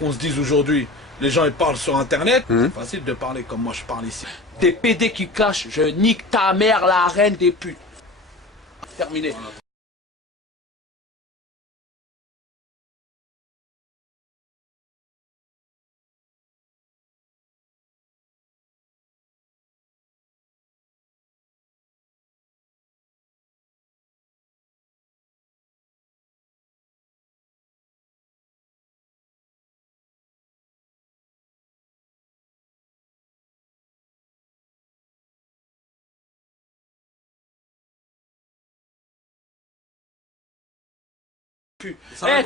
qu'on se dise aujourd'hui, les gens ils parlent sur internet, c'est facile de parler comme moi je parle ici. Des PD qui clashent, je nique ta mère, la reine des putes. Terminé.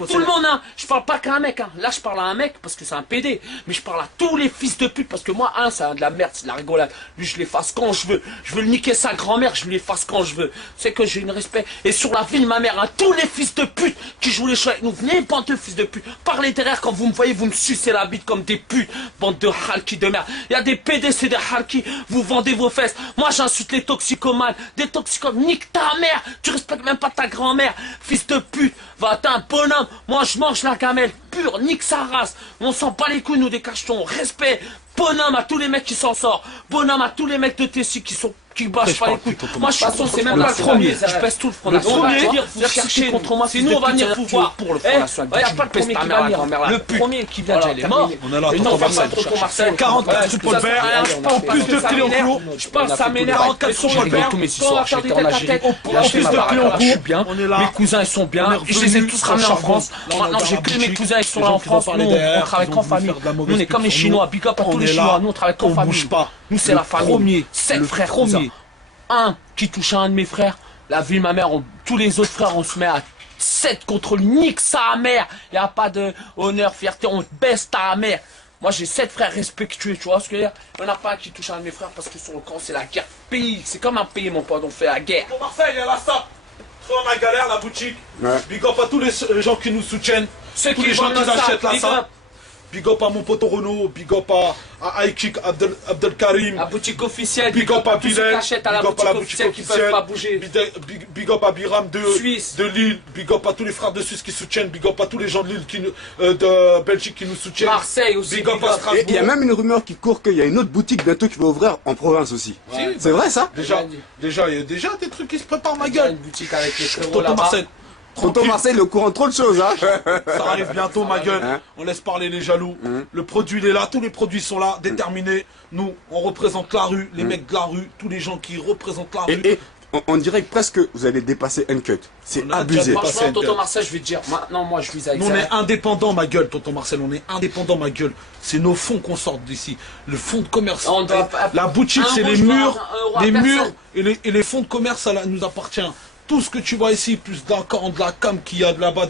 Tout le monde, hein. Je parle pas qu'à un mec, hein. Là je parle à un mec parce que c'est un PD, mais je parle à tous les fils de pute parce que moi, c'est de la merde, c'est de la rigolade. Lui je l'efface quand je veux, je veux le niquer sa grand-mère, je l'efface quand je veux. C'est que j'ai une respect. Et sur la vie de ma mère, hein, tous les fils de pute qui jouent les choses avec nous, venez bande de fils de pute, parlez derrière quand vous me voyez, vous me sucez la bite comme des putes, bande de halki de merde. Il y a des PD, c'est des halki, vous vendez vos fesses. Moi j'insulte les toxicomanes, des toxicomanes, nique ta mère, tu respectes même pas ta grand-mère, fils de pute, va t'es un bonhomme. Moi je mange la gamelle pure, nique sa race. On s'en bat les couilles nous des cachetons. Respect, bonhomme à tous les mecs qui s'en sortent. Bonhomme à tous les mecs de Tessie qui bâchent pas les couilles. Moi je suis c'est même pas le premier. Je pèse tout le Front National. Le premier, vous cherchez contre moi. C'est nous on va venir vous voir pour le Front National. Il n'y a pas le premier qui va venir. Le premier qui vient, il est mort. On est là, Tonton Marcel. 44 sous Paul Bert, en plus de clés en cours. Je parle, ça m'énerve. 44 sous Paul Bert. Tous mes histoires, j'étais en Algérie. En plus de clés en cours, je suis bien. Mes cousins ils sont bien. Je les ai tous ramenés en France. Maintenant j'ai que mes cousins ils sont là en France. Nous on travaille qu'en famille. Nous on est comme les Chinois. Big up à tous les Chinois. Nous on travaille qu'en famille. Nous c'est la famille. 7 frères cousins. Un qui touche à un de mes frères, la vie de ma mère, tous les autres frères, on se met à 7 contre lui, nique sa mère. Il n'y a pas de honneur, fierté, on baisse ta mère. Moi j'ai 7 frères respectueux, tu vois ce que je veux dire. Il n'y en a pas un qui touche à un de mes frères parce que sur le camp c'est la guerre. Pays, c'est comme un pays mon pote, on fait la guerre. Pour Marseille, il y a la SAP. Soit on a galère, la boutique. Big up à tous les gens qui nous soutiennent. Tous les gens qui achètent la SAP. Big up à mon pote Renault, big up à Aïkik Abdelkarim. La boutique officielle, big up à Bilal, à la boutique officielle qui peuvent pas bouger. Big up à Biram de Lille, big up à tous les frères de Suisse qui soutiennent, big up à tous les gens de Lille de Belgique qui nous soutiennent. Marseille aussi. Big up à Strasbourg. Il y a même une rumeur qui court qu'il y a une autre boutique bientôt qui va ouvrir en province aussi. Ouais. C'est vrai ça? Déjà, il y a déjà des trucs qui se préparent, ma gueule. Une boutique avec les frérots là-bas. Tonton Marseille, le courant trop de choses, hein. Ça arrive bientôt, ma gueule. On laisse parler les jaloux. Le produit, il est là. Tous les produits sont là, déterminés. Nous, on représente la rue, les mecs de la rue, tous les gens qui représentent la rue. Et on dirait que presque vous allez dépasser Uncut. C'est abusé. Franchement, Tonton Marcel, je vais te dire, maintenant, moi, je vise avec ça. On est indépendant, ma gueule, Tonton Marcel. On est indépendant, ma gueule. C'est nos fonds qu'on sort d'ici. Le fonds de commerce. La boutique, c'est les murs. Les murs et les fonds de commerce, ça nous appartient. Tout ce que tu vois ici, plus de la cam qu'il y a là-bas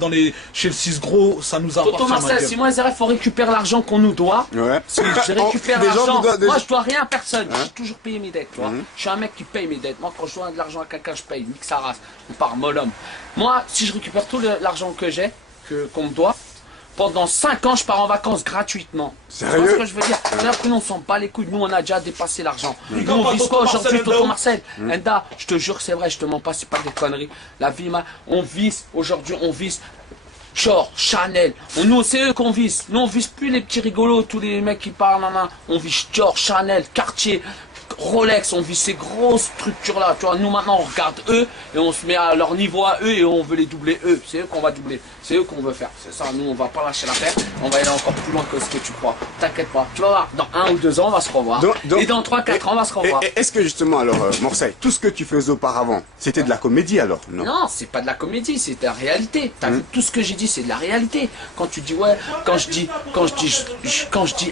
chez le 6 gros, ça nous appartient. Tonton Marcel, si moi, il faut récupérer l'argent qu'on nous doit. Ouais. Si je récupère l'argent, moi, je dois rien à personne. J'ai toujours payé mes dettes, tu vois. Je suis un mec qui paye mes dettes. Moi, quand je dois de l'argent à quelqu'un, je paye. Nique sa race. On part molhomme. Moi, si je récupère tout l'argent que j'ai, qu'on me doit, pendant 5 ans, je pars en vacances gratuitement. Sérieux? C'est ce que je veux dire. C'est-à-dire que nous, on s'en bat les couilles. Nous, on a déjà dépassé l'argent. Nous, on vise quoi aujourd'hui, Tonton Marcel? Enda, je te jure, c'est vrai, je te mens pas, c'est pas des conneries. La vie, on vise, aujourd'hui, on vise Dior, Chanel. Nous, c'est eux qu'on vise. Nous, on vise plus les petits rigolos, tous les mecs qui parlent, on vise Dior, Chanel, Cartier, Rolex, on vit ces grosses structures-là. Tu vois, nous maintenant on regarde eux et on se met à leur niveau à eux et on veut les doubler eux. C'est eux qu'on va doubler. C'est eux qu'on veut faire. C'est ça, nous on va pas lâcher l'affaire. On va aller encore plus loin que ce que tu crois. T'inquiète pas. Tu vas voir, dans 1 ou 2 ans on va se revoir. Et dans 3-4 ans on va se revoir. Est-ce que justement alors, Marseille, tout ce que tu faisais auparavant, c'était de la comédie alors? Non, c'est pas de la comédie, c'est de la réalité. T'as vu, tout ce que j'ai dit, c'est de la réalité. Quand tu dis ouais, quand je dis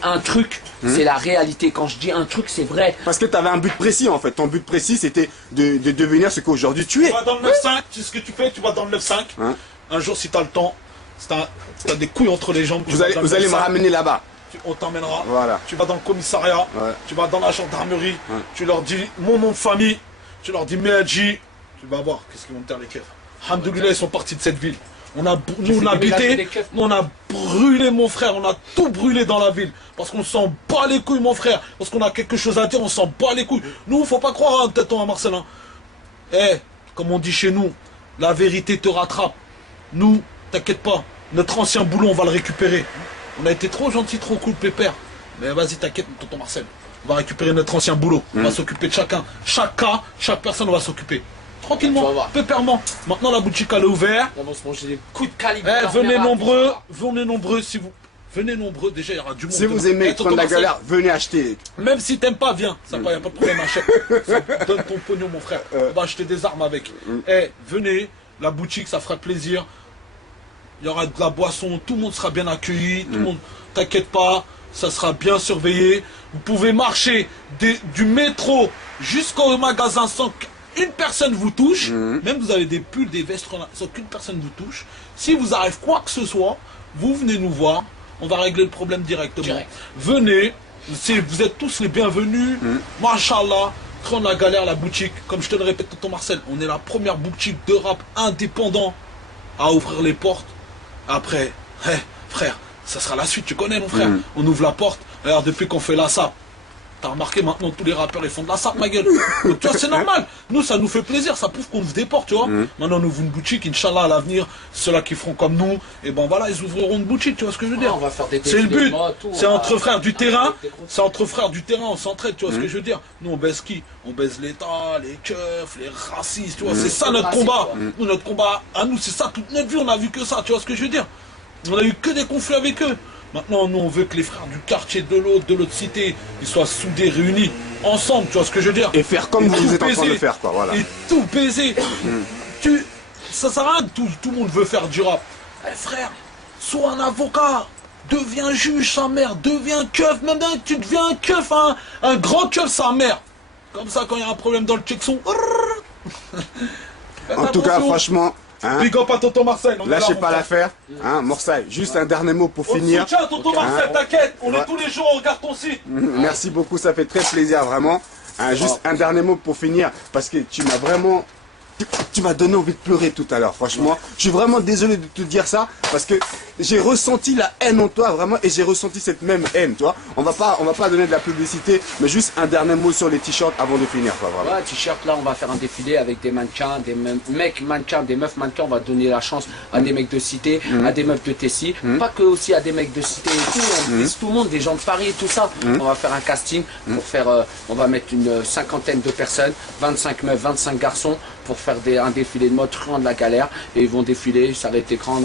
un truc, c'est la réalité. Quand je dis un truc, c'est vrai. Parce que tu avais un but précis en fait. Ton but précis, c'était de devenir ce qu'aujourd'hui tu es. Tu vas dans le 9-5, tu sais ce que tu fais, tu vas dans le 9-5. Un jour, si tu as le temps, si tu as des couilles entre les jambes, vous allez me ramener là-bas. On t'emmènera. Voilà. Tu vas dans le commissariat, tu vas dans la gendarmerie, tu leur dis mon nom de famille, tu leur dis Meadji, tu vas voir qu'est-ce qu'ils vont te dire les keufs. Alhamdoulilah, ils sont partis de cette ville. Nous on habitait, on a brûlé mon frère, on a tout brûlé dans la ville. Parce qu'on s'en bat les couilles mon frère. Parce qu'on a quelque chose à dire, on s'en bat les couilles. Nous, faut pas croire, hein, Téton à Marcelin. Comme on dit chez nous, la vérité te rattrape. Nous, t'inquiète pas, notre ancien boulot, on va le récupérer. On a été trop gentil, trop cool, pépère. Mais vas-y, t'inquiète, tonton Marcel. On va récupérer notre ancien boulot. On va s'occuper de chacun. Chaque cas, chaque personne, on va s'occuper. Tranquillement, pépèrement. Maintenant, la boutique, elle est ouverte. On va se manger des coups de calibre. Venez nombreux, si vous... Venez nombreux, déjà il y aura du monde. Si vous aimez prendre la galère, venez acheter. Même si t'aimes pas, viens. Ça va, y a pas de problème, achète. Donne ton pognon, mon frère. On va acheter des armes avec. Venez, la boutique, ça fera plaisir. Il y aura de la boisson, tout le monde sera bien accueilli. Tout le monde, t'inquiète pas, ça sera bien surveillé. Vous pouvez marcher du métro jusqu'au magasin sans qu'une personne vous touche. Même vous avez des pulls, des vestes, sans qu'une personne vous touche. Si vous arrive quoi que ce soit, vous venez nous voir. On va régler le problème directement. Venez, vous êtes tous les bienvenus. Machallah, Trône la galère, la boutique. Comme je te le répète, tonton Marcel, on est la première boutique de rap indépendant à ouvrir les portes. Après, frère, ça sera la suite, tu connais mon frère. On ouvre la porte. Alors depuis qu'on fait la SAP, t'as remarqué maintenant tous les rappeurs ils font de la SAP, ma gueule. Donc tu vois, c'est normal. Nous, ça nous fait plaisir, ça prouve qu'on ouvre des portes, tu vois. Maintenant, on ouvre une boutique, Inch'Allah, à l'avenir, ceux-là qui feront comme nous, et ben voilà, ils ouvriront une boutique, tu vois ce que je veux dire. On va faire des c'est le but. C'est entre frères du terrain, on s'entraide, tu vois ce que je veux dire. Nous, on baise qui? On baise l'État, les keufs, les racistes, tu vois. C'est ça notre combat. Nous, notre combat, à nous, c'est ça. Toute notre vie, on a vu que ça, tu vois ce que je veux dire. On a eu que des conflits avec eux. Maintenant, nous, on veut que les frères du quartier de l'autre cité, ils soient soudés, réunis, ensemble, tu vois ce que je veux dire. Et faire comme vous êtes en train de faire, quoi, voilà. Et tout baiser. Ça sert à rien que tout le monde veut faire du rap. Frère, sois un avocat, deviens juge, sa mère, deviens keuf, même que tu deviens un keuf, un grand keuf, sa mère. Comme ça, quand il y a un problème dans le checkson. En tout cas, franchement... Big up à tonton Marcel. Lâchez pas l'affaire. Morsaï, juste un dernier mot pour finir. Tiens, tonton Marcel, t'inquiète. On est tous les jours, on regarde ton site. Merci beaucoup, ça fait très plaisir, vraiment. Juste un dernier mot pour finir, parce que tu m'as vraiment... Tu m'as donné envie de pleurer tout à l'heure, franchement. Je suis vraiment désolé de te dire ça, parce que j'ai ressenti la haine en toi, vraiment, et j'ai ressenti cette même haine, tu vois. On va pas donner de la publicité, mais juste un dernier mot sur les t-shirts avant de finir, quoi, vraiment. Ouais, t-shirt, là, on va faire un défilé avec des mannequins, des mecs mannequins, des meufs mannequins. On va donner la chance à des mecs de cité, à des meufs de Tessie, pas que aussi à des mecs de cité et tout. On vise tout le monde, des gens de Paris et tout ça. On va faire un casting pour faire, on va mettre une cinquantaine de personnes, 25 meufs, 25 garçons, pour faire un défilé de mode Truand de la galère, et ils vont défiler, ça va être écran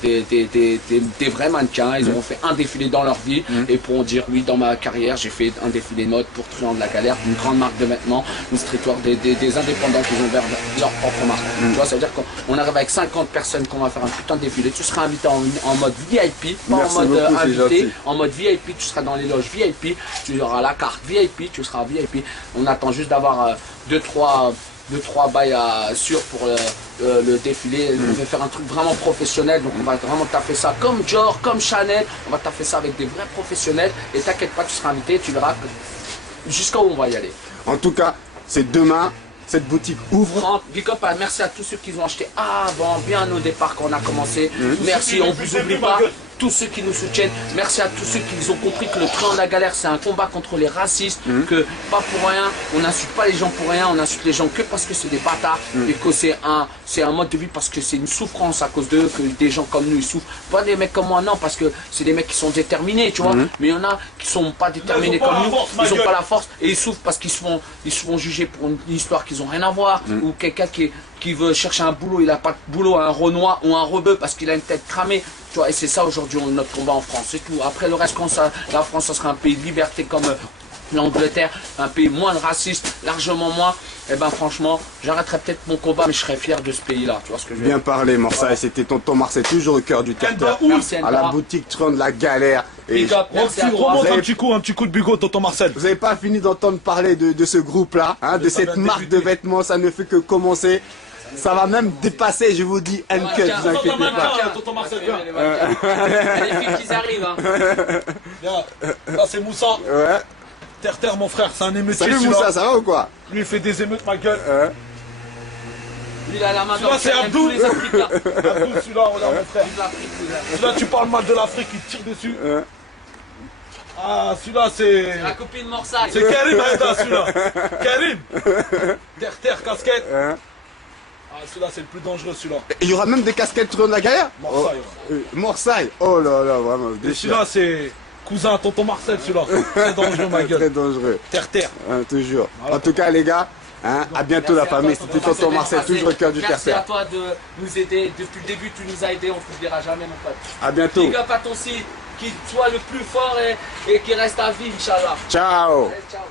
des vrais mannequins. Ils auront fait un défilé dans leur vie et pourront dire oui, dans ma carrière j'ai fait un défilé de mode pour Truand de la galère, une grande marque de vêtements, une streetwear, des indépendants qui ont ouvert leur propre marque. Tu vois, ça veut dire qu'on arrive avec 50 personnes qu'on va faire un putain de défilé. Tu seras invité en mode VIP, pas en mode invité, en mode VIP. Tu seras dans les loges VIP, tu auras la carte VIP, tu seras VIP. On attend juste d'avoir 2-3 bails sûrs pour le défilé. On veut faire un truc vraiment professionnel, donc on va vraiment taffer ça comme Dior, comme Chanel. On va taffer ça avec des vrais professionnels, et t'inquiète pas, tu seras invité, tu verras jusqu'à où on va y aller. En tout cas, c'est demain. Cette boutique ouvre. Big up, merci à tous ceux qui ont acheté avant, bien au départ quand on a commencé. Merci, on vous oublie pas. Tous ceux qui nous soutiennent, merci à tous ceux qui ont compris que le Truand de la galère, c'est un combat contre les racistes, que pas pour rien, on n'insulte pas les gens pour rien, on insulte les gens que parce que c'est des bâtards, et que c'est un mode de vie, parce que c'est une souffrance à cause d'eux, que des gens comme nous ils souffrent. Pas des mecs comme moi, non, parce que c'est des mecs qui sont déterminés, tu vois, mais il y en a qui sont pas déterminés comme nous, ils ont pas la force, et ils souffrent parce qu'ils se font juger pour une histoire qu'ils ont rien à voir, ou quelqu'un qui veut chercher un boulot, il a pas de boulot, un Renoir ou un rebeu parce qu'il a une tête cramée. Tu vois, et c'est ça aujourd'hui notre combat en France, c'est tout. Après le reste, quand la France, ça sera un pays de liberté comme l'Angleterre, un pays moins raciste, largement moins, et ben franchement, j'arrêterai peut-être mon combat, mais je serais fier de ce pays-là. Tu vois ce que je veux dire? Bien parlé, Morsaï, c'était tonton Marcel, toujours au cœur du territoire, à la boutique Truand de la galère. Et remonte un petit coup de bigot, tonton Marcel. Vous n'avez pas fini d'entendre parler de ce groupe-là, de cette marque de vêtements, ça ne fait que commencer. Ça va même dépasser, je vous dis, un cut, ne vous inquiétez pas. Tonton Marcel, viens. Les filles qui arrivent, hein. Là, c'est Moussa. Ouais. Terre, mon frère, c'est un émeutier. Salut Moussa, ça va ou quoi? Lui, il fait des émeutes, ma gueule. Lui, il a la main dans le c'est Abdou. Abdou, celui-là, regarde mon frère. Celui-là, tu parles mal de l'Afrique, il tire dessus. Ah, celui-là, c'est... la copine Morsaï. C'est Karim, celui-là. Karim. Terre, casquette. Ah, celui-là, c'est le plus dangereux, celui-là. Il y aura même des casquettes sur la carrière. Morsaille. Morsaille. Oh là là, vraiment. Celui-là, c'est cousin à tonton Marcel, celui-là. Très dangereux, ma gueule. Très dangereux. Terre-terre. Toujours. Voilà. En tout cas, les gars, hein, à bientôt la famille. C'était tonton Marcel, toujours au cœur du Merci terre-terre. à toi de nous aider. Depuis le début, tu nous as aidés. On ne t'oubliera jamais, mon pote. À bientôt. Big up à ton site, qu'il soit le plus fort et qu'il reste à vie, Inch'Allah. Ciao. Allez, ciao.